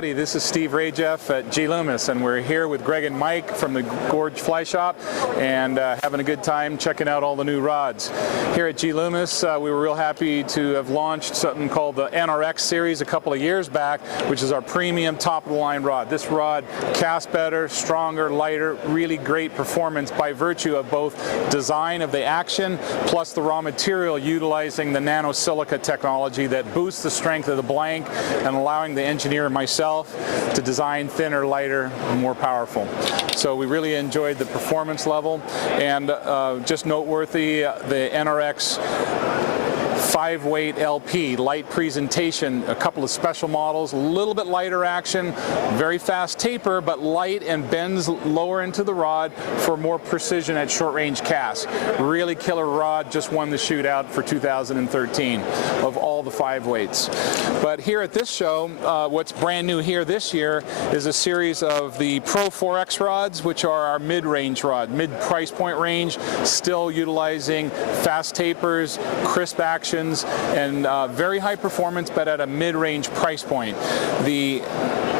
Howdy, this is Steve Rajeff at Loomis, and we're here with Greg and Mike from the Gorge Fly Shop and having a good time checking out all the new rods. Here at Loomis, we were real happy to have launched something called the NRX series a couple of years back, which is our premium top-of-the-line rod. This rod casts better, stronger, lighter, really great performance by virtue of both design of the action plus the raw material utilizing the nanosilica technology that boosts the strength of the blank and allowing the engineer and myself to design thinner, lighter, more powerful. So we really enjoyed the performance level, and just noteworthy, the NRX 5-weight LP, light presentation, a couple of special models, a little bit lighter action, very fast taper, but light and bends lower into the rod for more precision at short-range casts. Really killer rod, just won the shootout for 2013 of all the 5 weights. But here at this show, what's brand new here this year is a series of the Pro4x rods, which are our mid-range rod, mid-price point range, still utilizing fast tapers, crisp action, and very high performance, but at a mid-range price point. The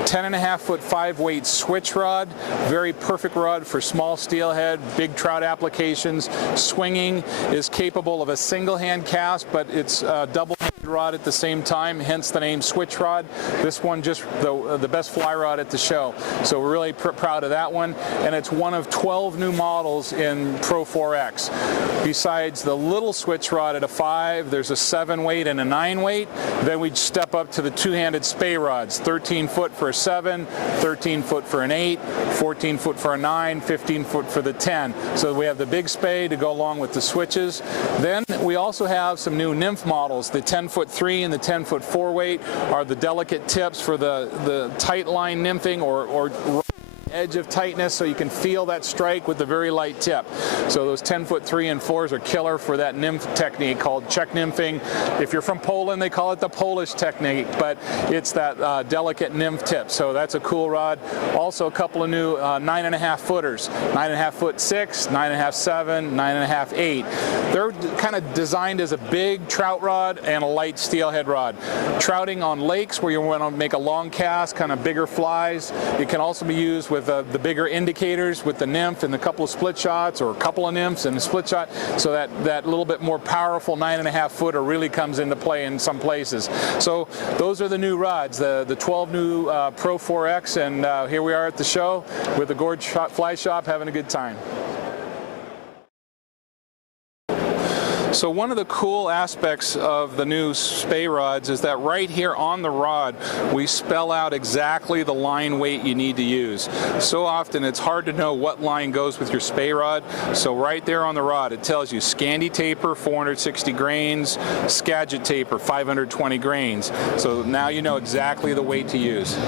10.5-foot 5-weight switch rod, very perfect rod for small steelhead, big trout applications. Swinging is capable of a single hand cast, but it's double rod at the same time, hence the name switch rod. This one just the best fly rod at the show, so we're really proud of that one, and it's one of 12 new models in Pro4x. Besides the little switch rod at a 5, there's a 7-weight and a 9-weight. Then we'd step up to the two-handed spay rods, 13 foot for a 7, 13 foot for an 8, 14 foot for a 9, 15 foot for the 10. So we have the big spay to go along with the switches. Then we also have some new nymph models. The 10-foot 3 and the 10-foot 4-weight are the delicate tips for the tight line nymphing or edge of tightness, so you can feel that strike with the very light tip. So those 10-foot 3 and 4s are killer for that nymph technique called check nymphing. If you're from Poland, they call it the Polish technique, but it's that delicate nymph tip. So that's a cool rod. Also a couple of new 9.5 footers, 9.5 foot 6, 9.5 7, 9.5 8. They're kind of designed as a big trout rod and a light steelhead rod. Trouting on lakes where you want to make a long cast, kind of bigger flies. It can also be used with the bigger indicators with the nymph and a couple of split shots, or a couple of nymphs and a split shot, so that little bit more powerful 9.5 footer really comes into play in some places. So those are the new rods, the 12 new Pro4x, and here we are at the show with the Gorge Fly Shop having a good time. So one of the cool aspects of the new spay rods is that right here on the rod we spell out exactly the line weight you need to use. So often it's hard to know what line goes with your spay rod, so right there on the rod it tells you Scandi taper 460 grains, Skagit taper 520 grains. So now you know exactly the weight to use.